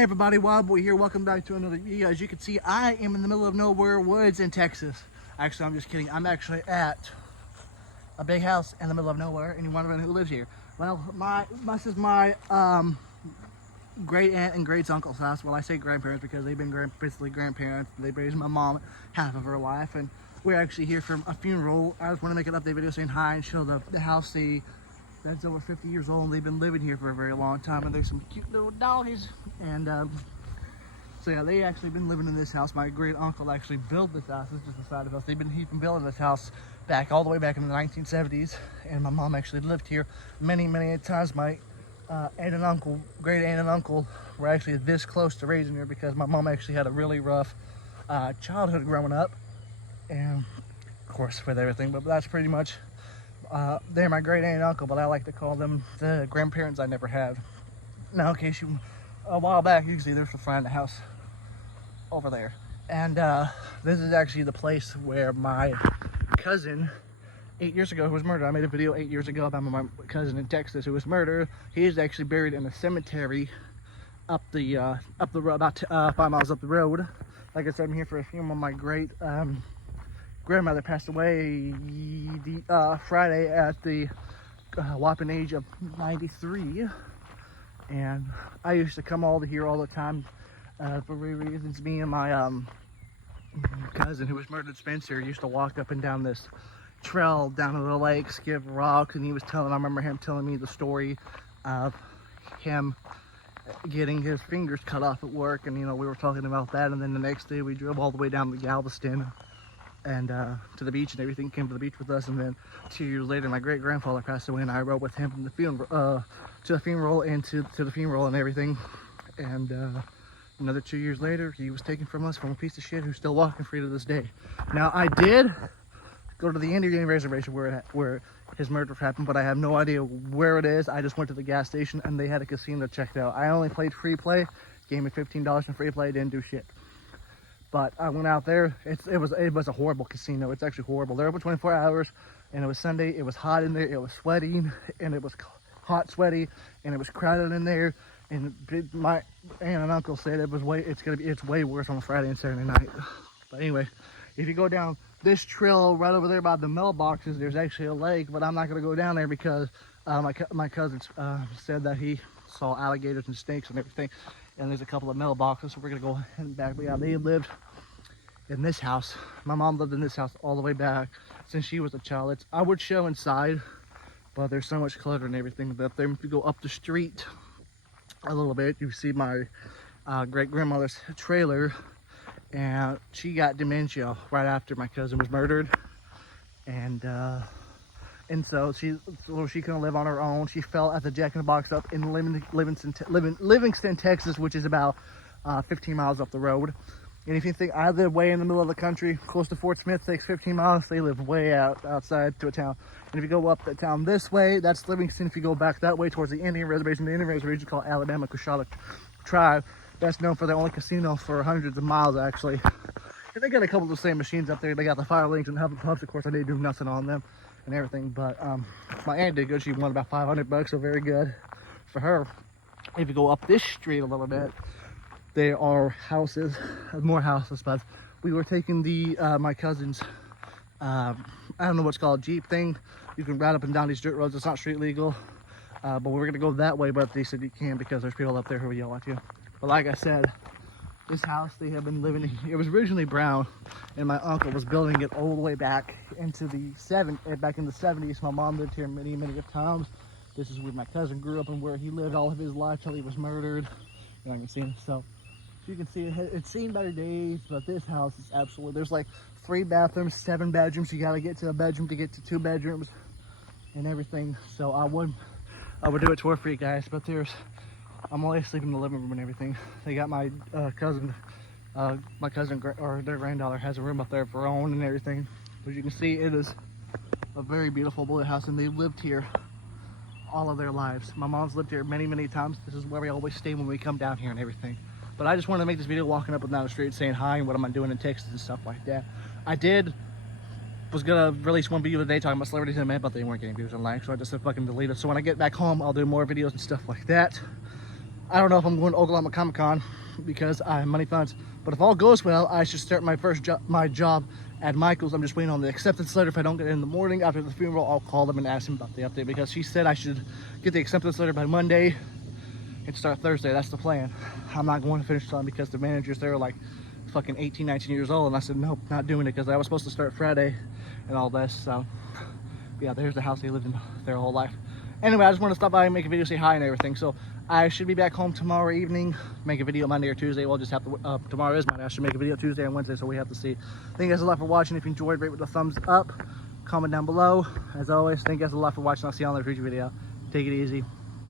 Hey everybody, Wildboy here. Welcome back to another video. As you can see, I am in the middle of nowhere woods in Texas. Actually, I'm just kidding. I'm actually at a big house in the middle of nowhere, and you're wondering who lives here. Well, this is my great aunt and great uncle's house. Well, I say grandparents because they've been basically grandparents. They raised my mom half of her life, and we're actually here for a funeral. I just want to make an update video saying hi and show the house. That's over 50 years old, and they've been living here for a very long time, and there's some cute little doggies. And so yeah, they actually been living in this house. My great uncle actually built this house. It's just the side of us. He's been building this house all the way back in the 1970s, and my mom actually lived here many times. My aunt and uncle, great aunt and uncle, were actually this close to raising her because my mom actually had a really rough childhood growing up, and of course with everything. But that's pretty much. They're my great aunt and uncle, but I like to call them the grandparents I never had. Now, in case a while back, you can see there's a front of the house over there. And this is actually the place where my cousin, 8 years ago, who was murdered. I made a video 8 years ago about my cousin in Texas who was murdered. He is actually buried in a cemetery up the road, about 5 miles up the road. Like I said, I'm here for a funeral. My great grandmother passed away Friday at the whopping age of 93, and I used to come here all the time for reasons. Me and my cousin who was murdered, Spencer, used to walk up and down this trail down to the lake, skip rocks, and I remember him telling me the story of him getting his fingers cut off at work, and we were talking about that. And then the next day we drove all the way down to Galveston and to the beach and everything, came to the beach with us. And then 2 years later, my great grandfather passed away, and I rode with him from the funeral to the funeral and to the funeral and everything. And another 2 years later, he was taken from us from a piece of shit who's still walking free to this day. Now, I did go to the Indian reservation where his murder happened, but I have no idea where it is. I just went to the gas station and they had a casino checked out. I only played free play, gave me $15 in free play, didn't do shit. But I went out there. It was a horrible casino. It's actually horrible. They're open 24 hours, and it was Sunday. It was hot in there. It was sweating, and it was hot, sweaty, and it was crowded in there. And my aunt and uncle said it's way worse on a Friday and Saturday night. But anyway, if you go down this trail right over there by the mailboxes, there's actually a lake. But I'm not gonna go down there because my cousin said that he saw alligators and snakes and everything. And there's a couple of mailboxes, so we're gonna go head back. But yeah, they lived in this house. My mom lived in this house all the way back since she was a child. I would show inside, but there's so much clutter and everything. But up there, if you go up the street a little bit, you see my great grandmother's trailer, and she got dementia right after my cousin was murdered, and so she couldn't live on her own. She fell at the Jack in the Box up in Livingston, Texas, which is about 15 miles up the road. And if you think I live way in the middle of the country, close to Fort Smith, takes 15 miles, they live way outside to a town. And if you go up the town this way, that's Livingston. If you go back that way towards the Indian reservation, the Indian reservation is called Alabama Coushatta Tribe. That's known for their only casino for hundreds of miles, actually. And they got a couple of the same machines up there. They got the fire links and the pubs, of course. I didn't do nothing on them and everything, but my aunt did good. She won about $500, so very good for her. If you go up this street a little bit, there are houses, more houses. But we were taking my cousin's I don't know what's called, Jeep thing. You can ride up and down these dirt roads. It's not street legal, but we're gonna go that way. But they said you can because there's people up there who will yell at you. But like I said, this house, they have been living in. It was originally brown, and my uncle was building it all the way back into back in the 70s. My mom lived here many times. This is where my cousin grew up and where he lived all of his life till he was murdered. And I can see him. So you can see it's seen better days, but this house is absolutely. There's like 3 bathrooms, 7 bedrooms. You got to get to a bedroom to get to 2 bedrooms and everything. So I would do a tour for you guys, but I'm only sleeping in the living room and everything. They got my cousin or their granddaughter has a room up there of her own and everything. As you can see, it is a very beautiful bullet house, and they lived here all of their lives. My mom's lived here many times. This is where we always stay when we come down here and everything. But I just wanted to make this video walking up and down the street saying hi and what am I doing in Texas and stuff like that. I was gonna release one video today talking about celebrities in a minute, but they weren't getting views and likes, so I just said fucking delete it. So when I get back home, I'll do more videos and stuff like that. I don't know if I'm going to Oklahoma Comic Con because I have money funds. But if all goes well, I should start my job at Michael's. I'm just waiting on the acceptance letter. If I don't get it in the morning after the funeral, I'll call them and ask him about the update, because she said I should get the acceptance letter by Monday and start Thursday. That's the plan. I'm not going to finish time because the managers there are like fucking 18, 19 years old, and I said nope, not doing it, because I was supposed to start Friday and all this. So yeah, there's the house they lived in their whole life. Anyway, I just want to stop by and make a video, say hi and everything. So I should be back home tomorrow evening, make a video Monday or Tuesday. We'll just have to, tomorrow is Monday. I should make a video Tuesday and Wednesday, so we have to see. Thank you guys a lot for watching. If you enjoyed, rate with a thumbs up. Comment down below. As always, thank you guys a lot for watching. I'll see you on the future video. Take it easy.